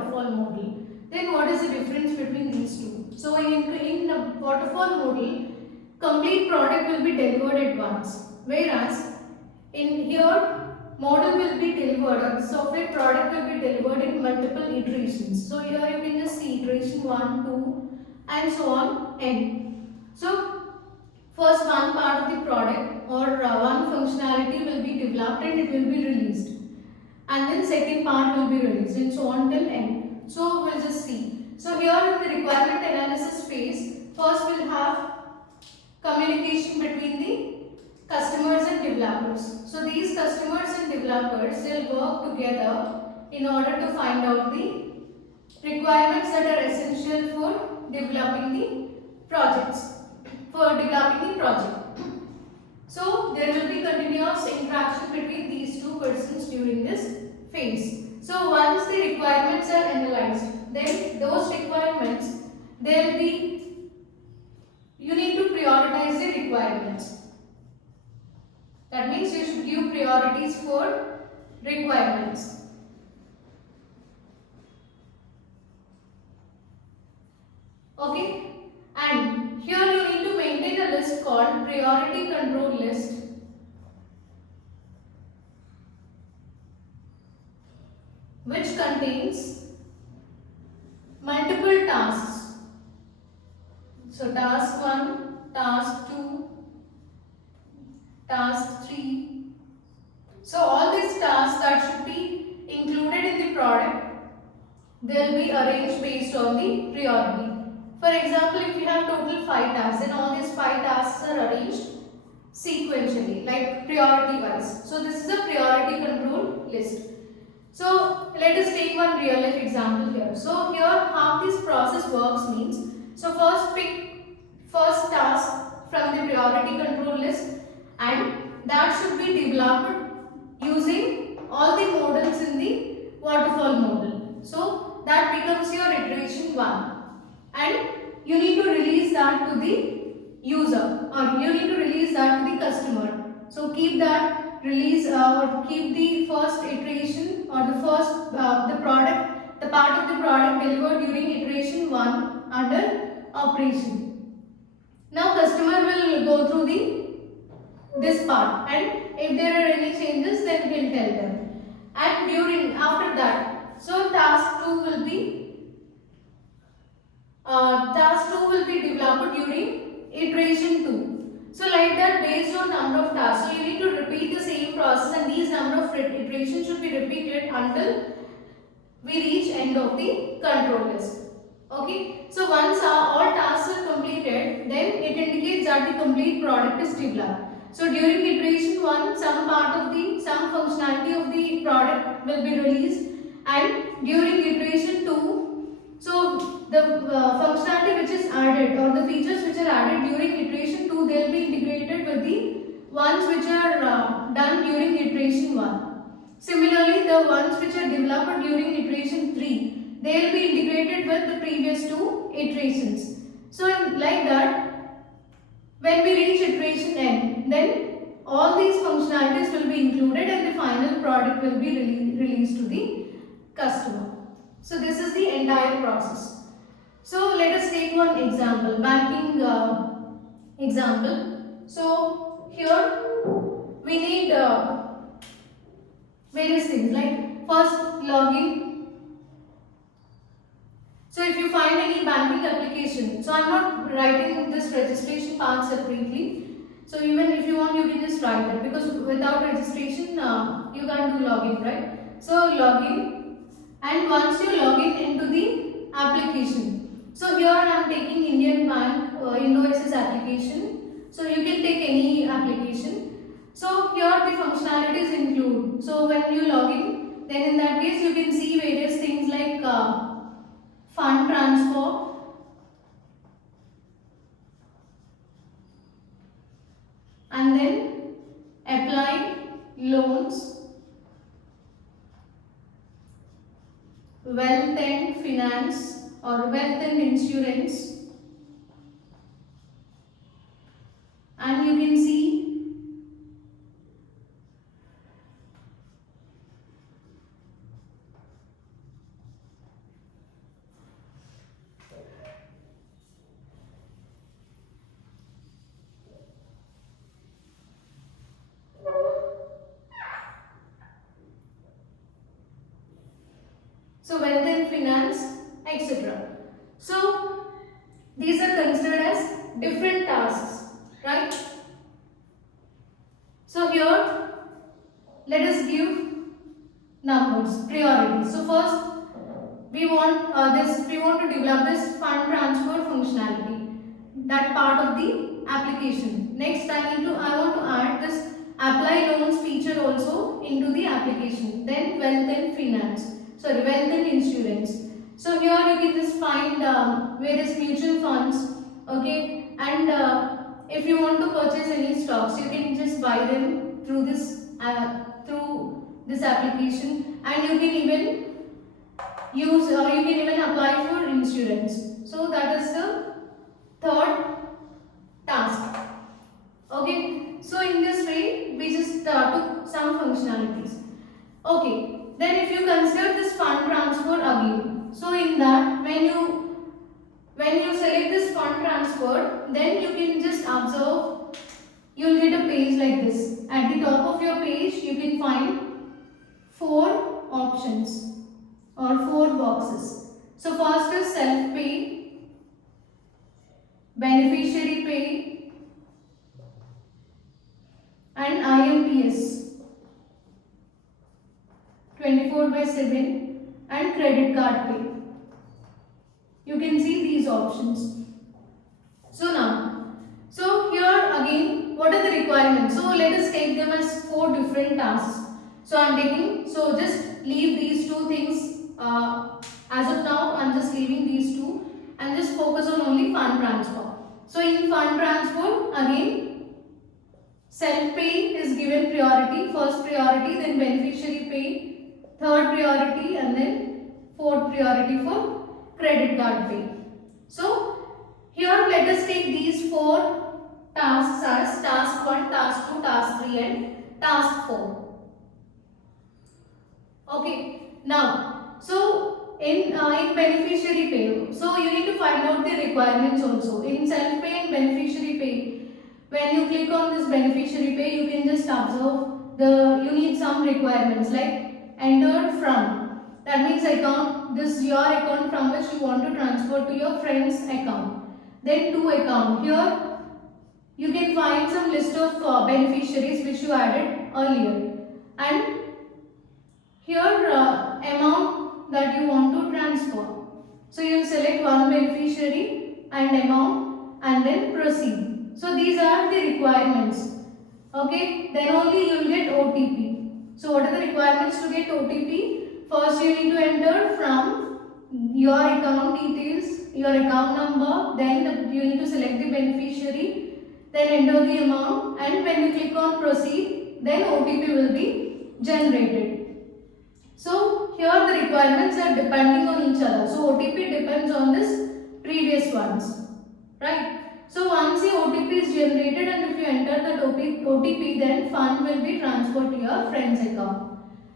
waterfall model. Then what is the difference between these two? So in the waterfall model, complete product will be delivered at once, whereas in here model will be delivered or the software product will be delivered in multiple iterations. So here you can just see iteration 1, 2 and so on n. So first one part of the product or one functionality will be developed and it will be released, and then second part will be released and so on till end. So we'll just see. So here in the requirement analysis phase, first we'll have communication between the customers and developers. So these customers and developers will work together in order to find out the requirements that are essential for developing the projects, for developing the project. So there will be continuous interaction between these two persons during this phase. So once the requirements are analyzed, then those requirements, there will be, you need to prioritize the requirements. That means you should give priorities for requirements. Okay, and here you need to maintain a list called priority control list, which contains multiple tasks. So task 1, task 2, task 3. So all these tasks that should be included in the product, they will be arranged based on the priority. For example, if you have total 5 tasks, then all these 5 tasks are arranged sequentially, like priority wise. So this is a priority control list. So let us take one real life example here. So here how this process works means, so first pick first task from the priority control list, and that should be developed using all the models in the waterfall model. So that becomes your iteration 1, and you need to release that to the user, or you need to release that to the customer. So keep that release or keep the first iteration or the first the part of the product delivered during iteration 1 under operation. Now customer will go through this part, and if there are any changes, then he'll tell them. And during after that, so task 2 will be developed during iteration 2. So like that, based on number of tasks, so you need to repeat the same process, and these number of iterations should be repeated until we reach end of the control list. Okay, so once all tasks are completed, then it indicates that the complete product is developed. So during iteration 1, some functionality of the product will be released, and during iteration 2, so the functionality which is added or the features which are added during iteration 2, they will be integrated with the ones which are done during iteration 1. Similarly, the ones which are developed during iteration 3, they will be integrated with the previous 2 iterations. So like that, when we reach iteration n, then all these functionalities will be included and the final product will be released to the customer. So this is the entire process. So let us take one example, banking example. So here we need various things, like first login. So if you find any banking application, so I am not writing this registration part separately. So even if you want, you can just write that, because without registration you can't do login, right? So login, and once you log in into the application, so here I am taking Indian Bank Indo-SS application. So you can take any application. So here the functionalities include, so when you log in, then in that case you can see various things like fund transfer, and then apply loans, wealth and finance or wealth and insurance, and you can see So wealth and finance, etc. So these are considered as different tasks, right? So here let us give numbers, priorities. So first we want to develop this fund transfer functionality, that part of the application. Next I want to add this apply loans feature also into the application. Then wealth and finance, sorry, wealth and insurance. So here you can just find various mutual funds, okay, and if you want to purchase any stocks, you can just buy them through this application, and you can even you can even apply for insurance. So that is the third task. Okay, so in this way we just took some functionalities. Okay, then if you consider this fund transfer again, so in that when you select this fund transfer, then you can just observe, you'll get a page like this. At the top of your page you can find four options or four boxes. So first is self pay, beneficiary pay, and IMPS 24/7, and credit card pay. You can see these options. So here again, what are the requirements? So let us take them as four different tasks. So just leave these two things as of now. I'm just leaving these two and just focus on only fund transfer. So in fund transfer again, self pay is given priority, first priority, then beneficiary pay, third priority, and then fourth priority for credit card pay. So here let us take these four tasks as task 1, task 2, task 3 and task 4. Okay, now so in beneficiary pay, so you need to find out the requirements also. In self pay and beneficiary pay, when you click on this beneficiary pay, you can just observe you need some requirements like entered from. That means account, this is your account from which you want to transfer to your friend's account. Then to account, here you can find some list of beneficiaries which you added earlier, and here amount that you want to transfer. So you select one beneficiary and amount and then proceed. So these are the requirements. Okay, then only you will get OTP. So what are the requirements to get OTP? First you need to enter from your account details, your account number, then you need to select the beneficiary, then enter the amount, and when you click on proceed, then OTP will be generated. So here the requirements are depending on each other. So OTP depends on this previous ones, right? So once the OTP is generated and if you enter that OTP, then fund will be transferred to your friend's account.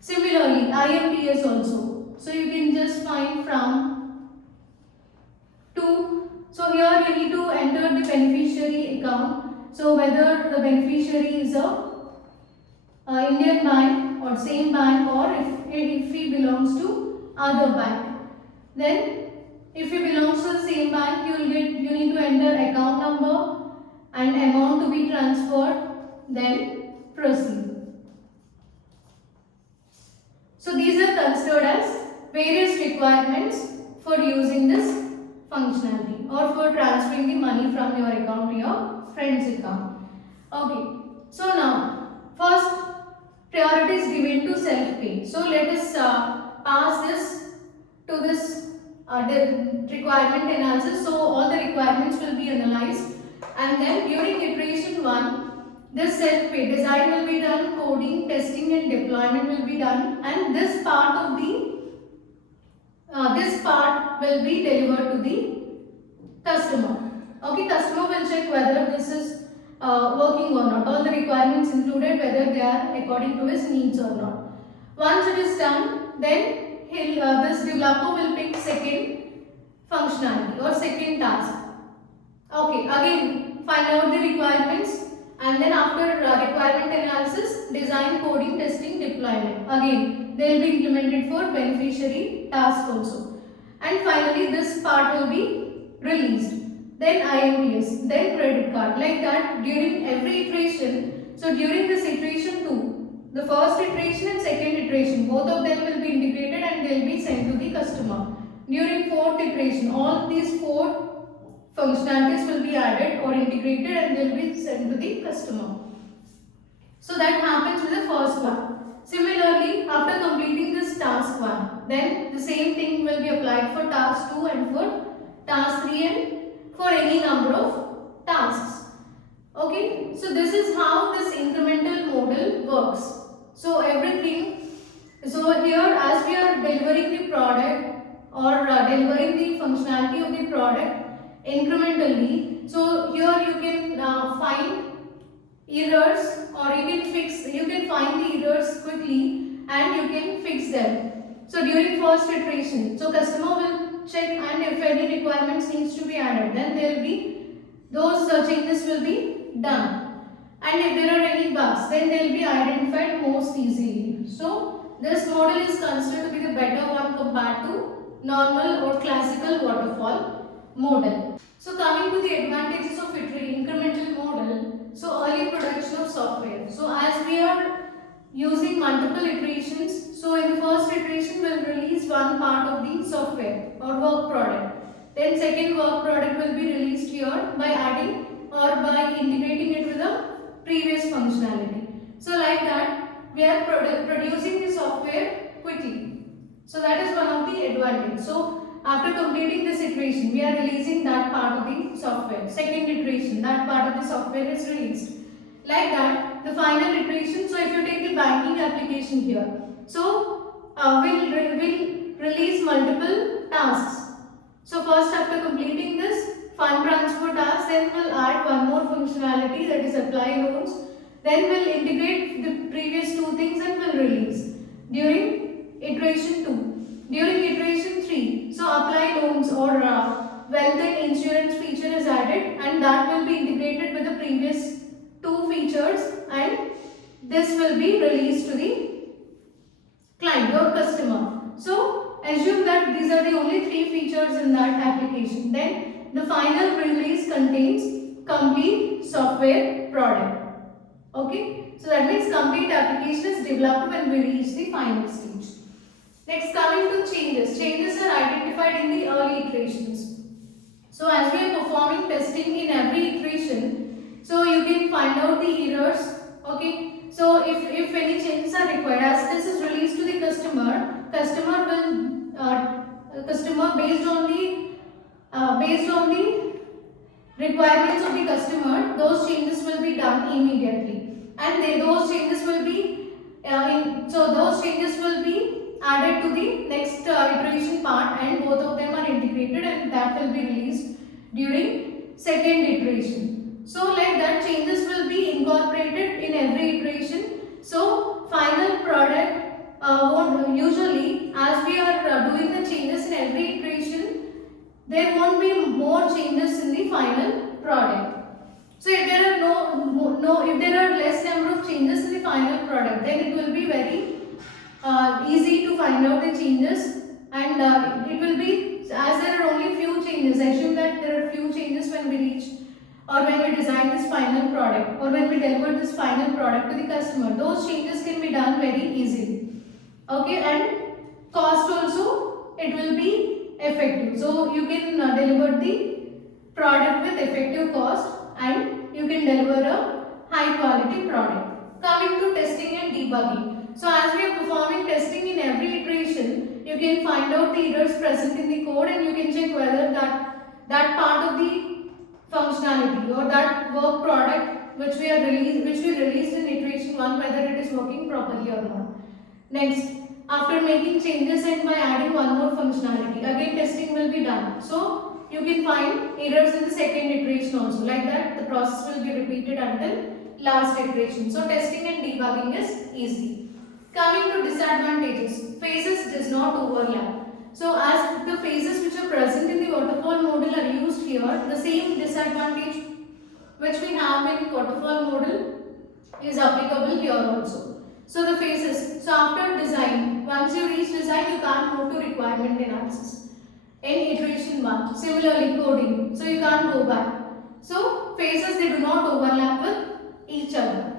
Similarly, IMPS also. So you can just find from to. So here you need to enter the beneficiary account. So whether the beneficiary is a Indian bank or same bank, or if he belongs to other bank. Then if he belongs to the same bank, you need to enter account number and amount to be transferred, then proceed. So these are considered as various requirements for using this functionality or for transferring the money from your account to your friend's account. Okay, so now first priority is given to self-pay. So let us pass this to this requirement analysis. So all the requirements will be analyzed, and then during iteration 1, this self-pay design will be done, coding, testing and deployment will be done, and this part will be delivered to the customer. Okay, customer will check whether this is working or not. All the requirements included, whether they are according to his needs or not. Once it is done, then this developer will pick second functionality or second task. Okay, again find out the requirements. and then after requirement analysis, design, coding, testing, deployment. Again, they will be implemented for beneficiary task also. And finally, this part will be released. Then IMPS, then credit card. Like that, during every iteration. So during this iteration 2, the first iteration and second iteration, both of them will be integrated and they will be sent to the customer. During fourth iteration, all these 4 functionalities will be added or integrated and they will be sent to the customer. So that happens with the first one. Similarly, after completing this task 1, then the same thing will be applied for task 2 and for task 3 and for any number of tasks. Okay, so this is how this incremental model works. So everything, so here as we are delivering the product or delivering the functionality of the product incrementally, so here you can find errors or you can find the errors quickly and you can fix them. So during first iteration, so customer will check and if any requirements needs to be added, then there will be those changes will be done, and if there are any bugs, then they will be identified most easily. So this model is considered to be the better one compared to normal or classical waterfall model. So coming to the advantages of incremental model, so early production of software. So as we are using multiple iterations, so in the first iteration we will release one part of the software or work product. Then second work product will be released here by adding or by integrating it with the previous functionality. So like that, we are producing the software quickly. So that is one of the advantage. So after completing this iteration, we are releasing that part of the software. Second iteration, that part of the software is released. Like that, the final iteration, so if you take the banking application here, so we'll release multiple tasks. So first after completing this fund transfer task, then we'll add one more functionality, that is apply loans. Then we'll integrate the previous 2 things and we'll release during iteration 2. During iteration 3, so apply loans or wealth and insurance feature is added and that will be integrated with the previous 2 features and this will be released to the client or customer. So assume that these are the only 3 features in that application. Then the final release contains complete software product. Okay, so that means complete application is developed when we reach the final stage. Next, coming to changes. Changes are identified in the early iterations. So as we are performing testing in every iteration, so you can find out the errors. Okay, so if any changes are required, as this is released to the customer will customer based on the requirements of the customer, those changes will be done immediately, and those changes will be those changes will be added to the next iteration part, and both of them are integrated, and that will be released during second iteration. So like that, changes will be incorporated in every iteration. So final product usually, as we are doing the changes in every iteration, there won't be more changes in the final product. So if there are if there are less number of changes in the final product, then it will be very easy to find out the changes, and it will be, as there are only few changes, assume that there are few changes when we reach or when we design this final product or when we deliver this final product to the customer. Those changes can be done very easily. Okay, and cost also, it will be effective. So you can deliver the product with effective cost and you can deliver a high quality product. Coming to testing and debugging. So as we are performing testing in every iteration, you can find out the errors present in the code and you can check whether that part of the functionality or that work product which we released in iteration 1, whether it is working properly or not. Next, after making changes and by adding one more functionality, again testing will be done. So you can find errors in the second iteration also. Like that, the process will be repeated until last iteration. So testing and debugging is easy. Coming to disadvantages, phases does not overlap. So as the phases which are present in the waterfall model are used here, the same disadvantage which we have in waterfall model is applicable here also. So the phases. So after design, once you reach design, you can't move to requirement analysis. In iteration 1, similarly coding. So you can't go back. So phases, they do not overlap with each other.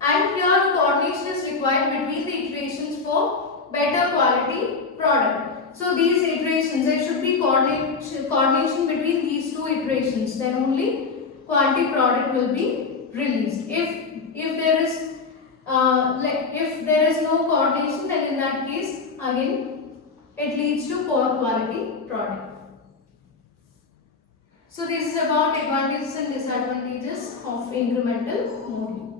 And here coordination is required between the iterations for better quality product. So these iterations, there should be coordination between these two iterations. Then only quality product will be released. If there is no coordination, then in that case again it leads to poor quality product. So this is about advantages and disadvantages of incremental modeling.